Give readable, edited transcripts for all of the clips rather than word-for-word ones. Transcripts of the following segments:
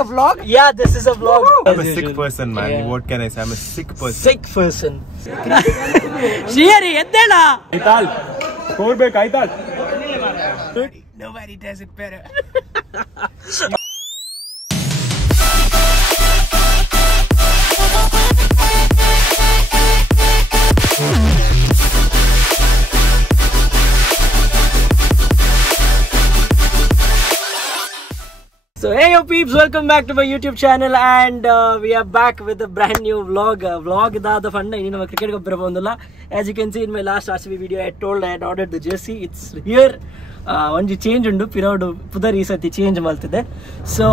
a vlog? Yeah, this is a vlog. I'm a sick person, man. Yeah. What can I say? I'm a sick person. Sick person. Shiri, eddela. Aital. Score back, Aital. Nobody does it better. So hey yo peeps, welcome back to my YouTube channel and we are back with a brand new vlog. Vlog the fun in our cricket go. As you can see in my last RCB video, I told I had ordered the jersey. It's here. One change undu period pudar ee sati change maltide. So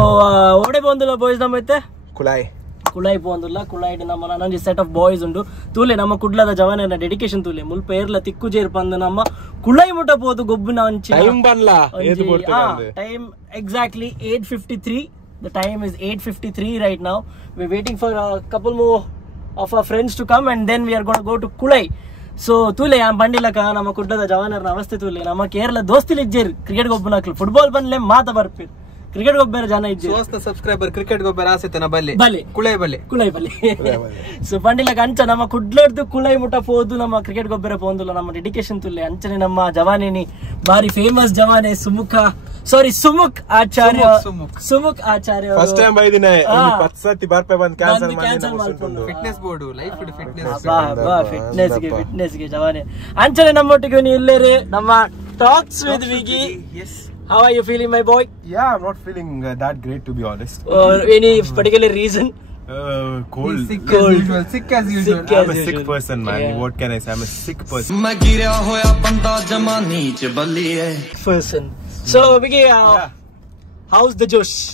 ode bondula boys namaite Kulai bondula Kulai nama nanji set of boys undu tule nama kudlada javanena dedication tule mulpa erla tikku jer pandu nama Kulai muta podu gobbina anchi time banla edu portugande time exactly 8:53. The time is 8:53 right now. We're waiting for a couple more of our friends to come and then we are going to go to Kulai. So tule am bandilaka nama kudlada javanena avasthe tule nama Kerala dostili jer cricket gobbina football banle mata barpir cricket gobber jana idde Swasta subscriber cricket gobber asitena balle Kulai balle so bandila kancha nama kudladu Kulai muta podu nama cricket gobber pondula nama dedication tulle anchane nama javaneni bari famous javane Sumuk Acharya first time by dine patsati barpe band cancel mandi fitness board life fitness fitness ge javane anchane nammottige ni illere nama talks with Viggy. Yes. How are you feeling, my boy? Yeah, I'm not feeling that great, to be honest. Or any particular reason? Cold. Sick as usual. I'm a sick person, man. Yeah. What can I say? I'm a sick person. So, Viggy, how's the Josh?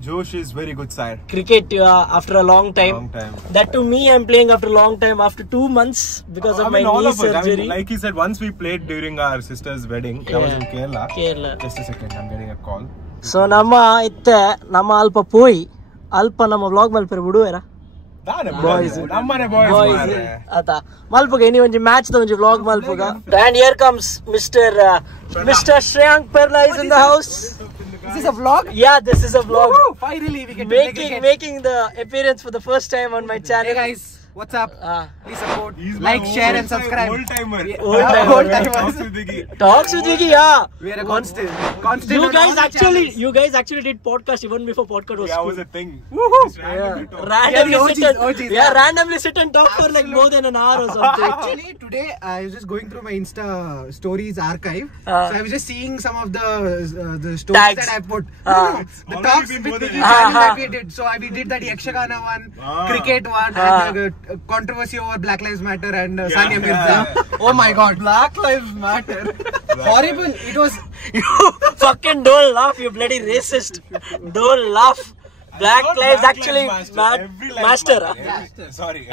Josh is very good, sir. Cricket after a long time. That to me, I'm playing after a long time, after 2 months because of my knee surgery. Like he said, once we played during our sister's wedding. That was in Kerala. Just a second, I'm getting a call. So, nama alpa poi, alpa nama vlog malpere buduera. Boys. Ata. Malpuga any one match the vlog malpuga. And here comes Mr. Shreyank Perla is in the house. Is this a vlog? Yeah, this is a vlog. Woohoo! Finally we get making the appearance for the first time on my channel. Hey guys, what's up? Please support, like, share and subscribe. Old timer. Talks with Viggy, yeah. We are a constant. You guys actually did podcast even before podcast was cool. Was a thing. Randomly sit and talk for like more than an hour or something. Actually, today I was just going through my Insta stories archive. So I was just seeing some of the stories tags that I put. The talks with Viggy that we did. So we did that Yakshagana one, cricket one, and controversy over Black Lives Matter and Sania Mirza. Oh my God, Black Lives Matter. Horrible. It was. You fucking don't laugh, you bloody racist. Don't laugh. Black lives actually matter. Sorry.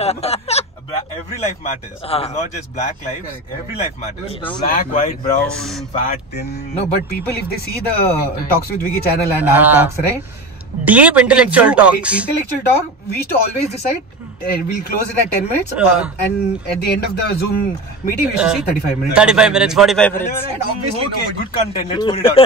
Every life matters. It's not just black lives. Every life matters. Yes. Black, white, brown, fat, thin. No, but people, if they see the Talks with Viggy channel and our talks, right? Deep intellectual talks. Intellectual talk. We used to always decide we'll close it at 10 minutes and at the end of the Zoom meeting we should see 35 minutes. 35 minutes, 45 minutes. And obviously okay, good content. Let's put it out.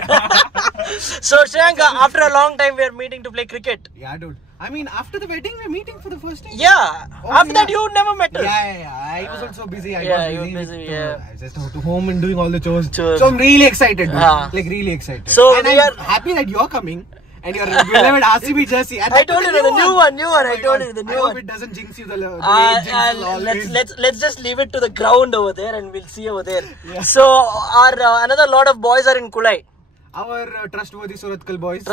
So Shreyank, after a long time we are meeting to play cricket. Yeah, dude. I mean, after the wedding we're meeting for the first time. Yeah. After that you never met us. Yeah. I was also busy. I was busy. Yeah. I just out to home and doing all the chores. So I'm really excited, dude. Like really excited. So and I'm happy that you're coming. And your beloved RCB jersey. And I told you the new one. I told you the new one. I hope it doesn't jinx you. Let's just leave it to the ground over there and we'll see over there. Yeah. So another lot of boys are in Kulai. Our trustworthy Surathkal boys.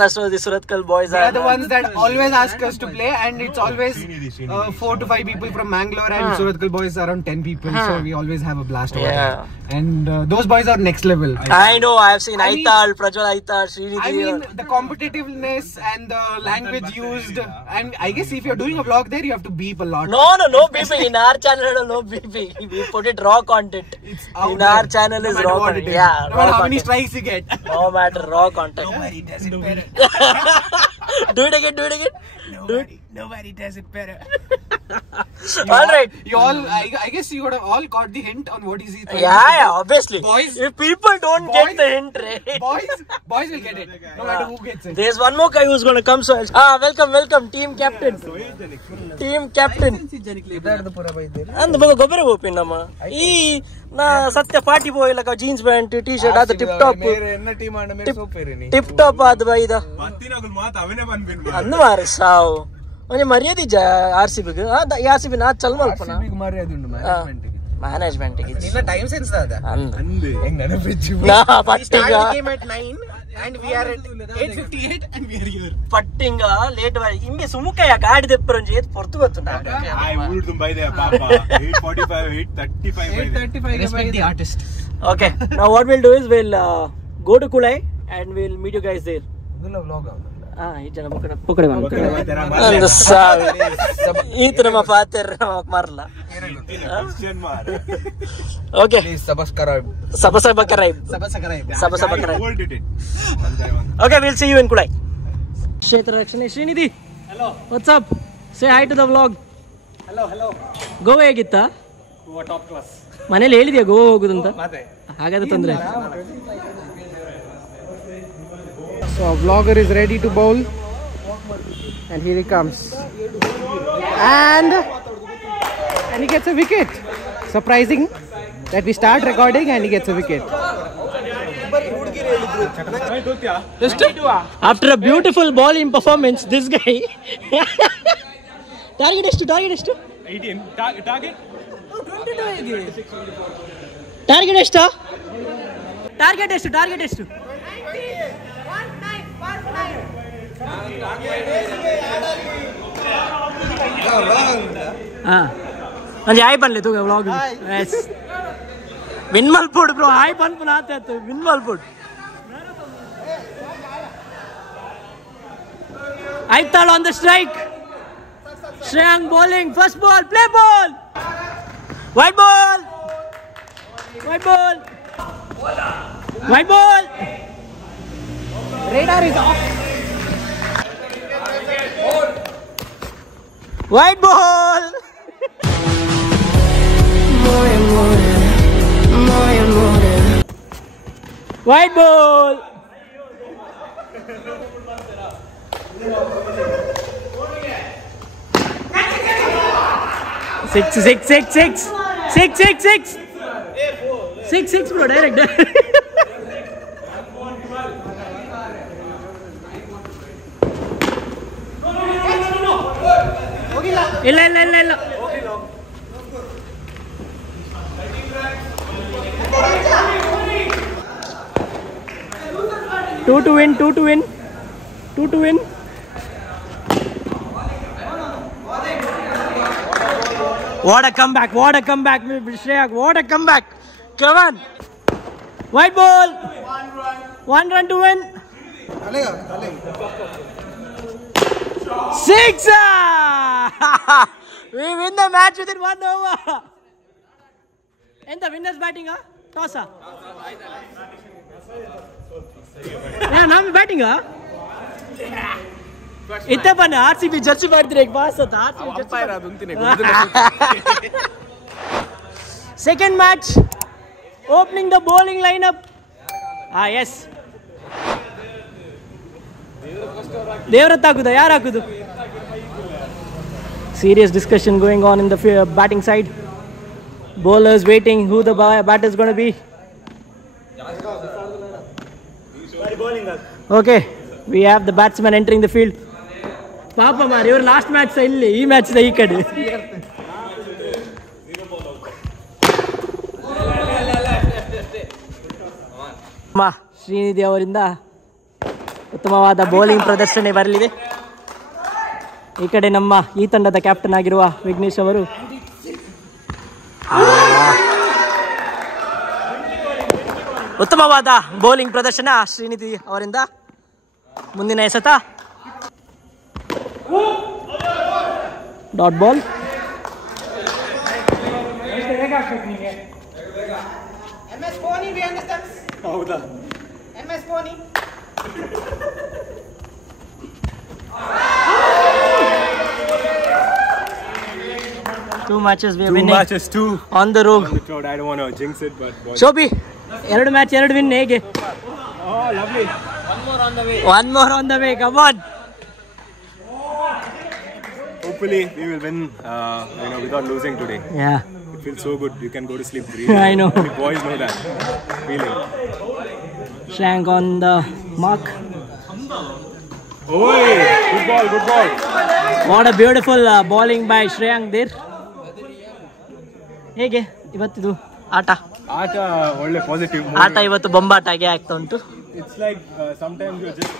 They are the ones that always ask us to play, and it's always 4 to 5 people from Mangalore, and Surathkal boys around 10 people. So we always have a blast over there. And those boys are next level. I know. I have seen Aital, Prajwal Aital, Srinidhi. I mean, the competitiveness and the language used. And I guess if you're doing a vlog there, you have to beep a lot. No beeping. In our channel, no beeping. We put it raw content. In our channel is raw content. Yeah. No matter how many strikes you get. No matter. Raw content. Nobody does it better. Do it again. Nobody does it better. All right. You all, I guess you would have all got the hint on what is he trying to Yeah, do. obviously. Boys, If people don't get the hint, right? boys will get it. No matter who gets it. There's one more guy who's gonna come. So, welcome, team captain. Team captain. And the gobere bopin nama. E na satya party boy like a jeans pant, t-shirt, ada tip top. Tip top ad bhai da. Andu mare saw. Only ಮರ್ಯಾದೆ ಜ RCB ಗೆ RCB ನಾ ಚಲ್ ಮಲ್ಪನ RCB ಗೆ ಮರ್ಯಾದೆ ಉಂಟು management ಗೆ ನಿನ್ನ ಟೈಮ್ ಸೆನ್ಸ್ ಅದ ಅಂದೆ ಹೆಂಗ್ ನೆನಪಿಚ್ಚು ನಾ ಪಟ್ಟಿಂಗ came at 9 and we are at 8:58 and we are here ಪಟ್ಟಿಂಗ ಲೇಟ್ ಬಾಯ್ ಹಿಂಗೆ ಸುಮುಕಯ ಗಾಡಿ ದೆಪ್ಪರಂಜಿ ಏತ್ ಪೊರ್ತು ಗೊತ್ತುಂಟಾ I would bide papa 8:45 8:35 respect the artist. Okay, now what we'll do is we'll go to Kulai and we'll meet you guys there. ಇದನ್ನ vlog ಆಗ ಈ ಜನ ಪಕಡೆ ಒಂದು ಈತ ನಮ್ಮ ಫಾದರ್ ಮಾರಲ್ಲ okay okay will see you in ಕುಳೈ ಕ್ಷೇತ್ರ ರಕ್ಷಣೆ Shrinidhi hello what's up say hi to the vlog hello Goa ಹೇಗಿತ್ತಾ ಟಾಪ್ ಕ್ಲಾಸ್ ಮನೇಲಿ ಹೇಳಿದ್ಯಾ ಗೋವಾ ಹೋಗುದಂತ ಹಾಗಾದ್ರೆ ತೊಂದ್ರೆ So our vlogger is ready to bowl and here he comes and he gets a wicket. Surprising that we start recording and he gets a wicket. After a beautiful bowling performance, this guy target ಎಷ್ಟು 18 target ಎಷ್ಟು म्हणजे हाय बनले तू vlog yes win मलपुड bro hi बन पण आते तो win मलपुड Aibtal on the strike. Shreyang bowling first ball, play ball. White ball. Radar is off. White ball. White ball. Six bro, direct. ಇಲ್ಲ 2 to win. What a comeback, Shreyak, what a comeback. Come on. White ball. 1 run to win. 6! We win the match within 1 over. And the winners batting, toss. Yeah, now I'm batting, इतने बन RCB Jersey ಮಾಡಿದ್ರೆ एक बात था umpire ಅದಂತಿನೇ second match opening the bowling lineup yes ದೇವರತ್ತ ಹಾಕುದಾ ಯಾರು ಹಾಕುದು serious discussion going on in the batting side bowlers waiting who the batter is going to be okay we have the batsman entering the field ಪಾಪ ಮಾರಿ ಇವರು last match ಇಲ್ಲಿ ಈ match ಈ ಕಡೆ ಶ್ರೀನಿಧಿ ಅವರಿಂದ ಉತ್ತಮವಾದ ಬೌಲಿಂಗ್ ಪ್ರದರ್ಶನ ಬರಲಿದೆ ಈ ಕಡೆ ನಮ್ಮ ಈ ತಂಡದ ಕ್ಯಾಪ್ಟನ್ ಆಗಿರುವ ವಿಘ್ನೇಶ್ ಅವರು ಉತ್ತಮವಾದ ಬೌಲಿಂಗ್ ಪ್ರದರ್ಶನ ಶ್ರೀನಿಧಿ ಅವರಿಂದ ಮುಂದಿನ ಎಸೆತ dot ball MS Dhoni we understand ಹೌದಾ MS Dhoni 2 matches we are 2 winning. matches, 2 On the road. I don't want to jinx it, but boys. Shobi, 2 match 2 win ಹೇಗೆ? Oh, lovely. One more on the way. Come on. Hopefully, we will win. Without losing today. Yeah. It feels so good. You can go to sleep breathing. I know. Only boys know that feeling. Shank on the mark. Oh, good ball, good ball. What a beautiful bowling by Shreyank there. ಹೇಗೆ ಇವತ್ತಿದು ಆಟ? ಆಟ ಒಳ್ಳೆ positive. ಆಟ ಇವತ್ತು ಬೊಂಬಾಟಾಗೆ ಆಗ್ತಾ ಉಂಟು. It's like sometimes you just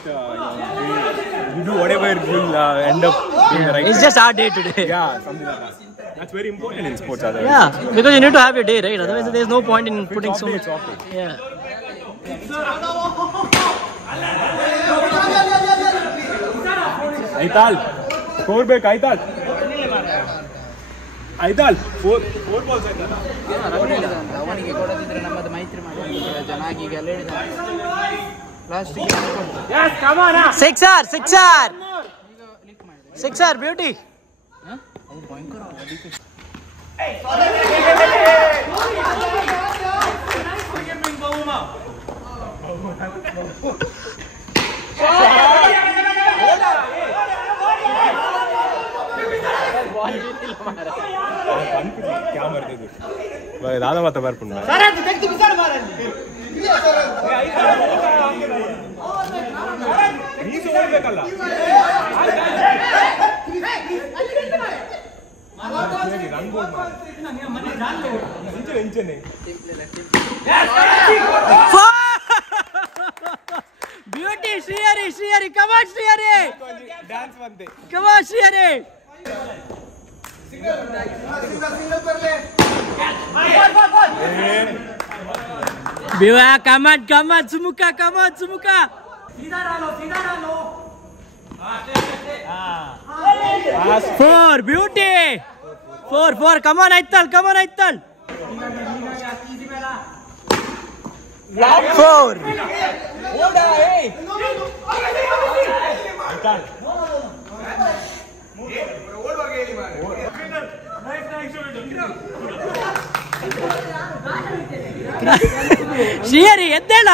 you do whatever you'll end up doing the right. It's just our day today. Yeah, something like that. That's very important in sports. Yeah, because you need to have your day, right? Otherwise, there's no point in putting so much. Yeah. Aital, score back, Aital. Aital, 4 balls Aital. ಅವನಿಗೆ ಕೊಡದಿದ್ರೆ ನಮ್ಮದು ಮೈತ್ರಿ ಮಾಡಿ ಚೆನ್ನಾಗಿ ಈಗ ಎಲ್ಲ ಹೇಳಿದ last Yes, come on. Sixer, beauty. क्या मरते थे दादा माता ಬರ್ಕೊಂಡು ನೀನು ಓಡಬೇಕಲ್ಲ ರನ್ ಬೋಲ್ ಇಂಚನೆ Beauty, Shriyari, come on, Shriyari. Dance ಬಂದೆ Come on, Shriyari. Biwa, come on, Sumuka, come on, Sumuka. Four, beauty. Four, come on, Aital. Four. Shriyari, ಎದ್ದೇಳ.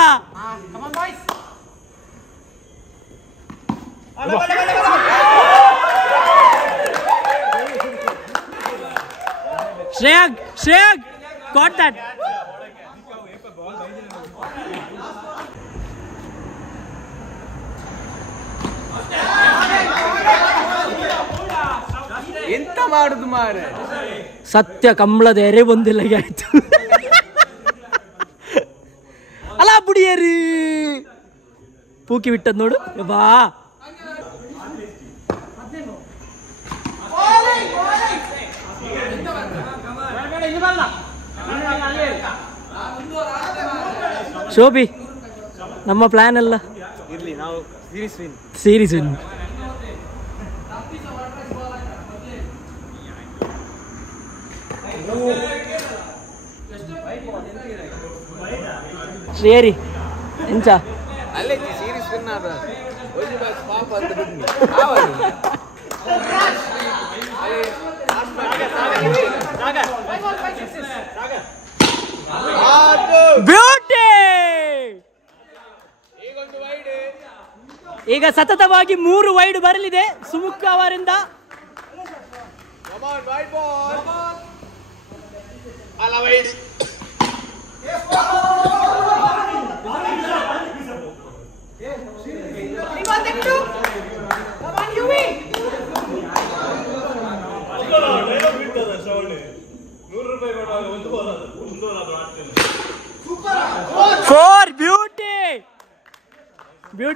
Shreyank, got that. ಎಂತ ಮಾಡುದು ಮಾರೆ ಸತ್ಯ ಕಂಬಳದ ಎರೆ ಬಂದಿಲ್ಲಗೆ ಆಯ್ತು ಅಲ್ಲ ಬುಡಿಯರಿ ಪೂಕಿ ಬಿಟ್ಟದ್ ನೋಡು ಬಾ ಶೋಭಿ ನಮ್ಮ ಪ್ಲಾನ್ ಎಲ್ಲ ಇರ್ಲಿ ನಾವು ಸೀರೀಸ್ ವಿನ್ ಶ್ರೇಯರಿ ಎಂಚ ಅಲ್ಲೇ ಸೀರೀಸ್ ವಿನ್ ಆದ ಒಂದು ಮ್ಯಾಚ್ ಪಾಪ ಅಂತ ಬಿಡ್ನಿ ಬ್ಯೂಟಿ ಈಗ ಸತತವಾಗಿ 3 ವೈಡ್ ಬರಲಿದೆ ಸುಮುಖ ಅವರಿಂದ Four,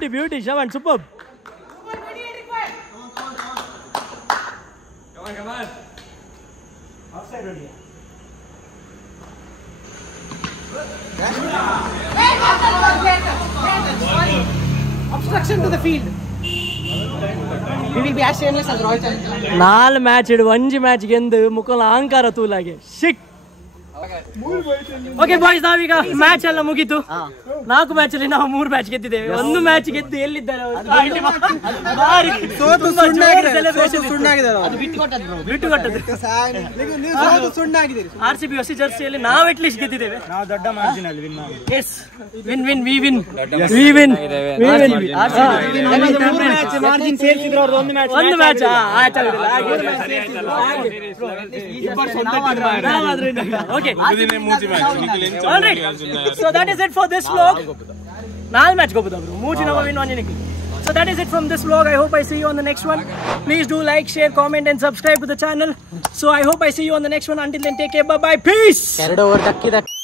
beauty, Shavan, superb. Come on. Offside ready. obstruction to the field. We will be as shameless as Rohit. 4 match ಇಡು 1 ಮ್ಯಾಚ್ ಗೆಂದು ಮುಖಲ ಅಹಂಕಾರ ತೂಲಾಗೆ ಶಿಟ್ ಓಕೆ ಬಾಯ್ಸ್, ನಾವೀಗ ಮ್ಯಾಚ್ ಎಲ್ಲ ಮುಗೀತು. 4 ಮ್ಯಾಚ್ ಅಲ್ಲಿ ನಾವು 3 ಮ್ಯಾಚ್ ಗೆದ್ದಿದ್ದೇವೆ. 1 ಮ್ಯಾಚ್ ಗೆದ್ದು ಎಲ್ಲಿದ್ದಾರೆ RCB ಹೊಸ ಜರ್ಸಿಯಲ್ಲಿ ನಾವು ಅಟ್ ಲೀಸ್ಟ್ ಗೆದ್ದಿದ್ದೇವೆ. ನಾವು ದೊಡ್ಡ ಮಾರ್ಜಿನ್ ಅಲ್ಲಿ ವಿನ್ ಮಾಡಿ. Yes, we win. ಮಾರ್ಜಿನ್ ಸೇರಿಸಿದ್ರು ಅವ್ರದ್ದು ಒಂದು match Okay. Alright. So that is it for this vlog. 4 match go budabru. Mooji nama win vanjiniki. So that is it from this vlog. I hope I see you on the next one. Please do like, share, comment and subscribe to the channel. So I hope I see you on the next one. Until then, take care. Bye bye. Peace. 2 over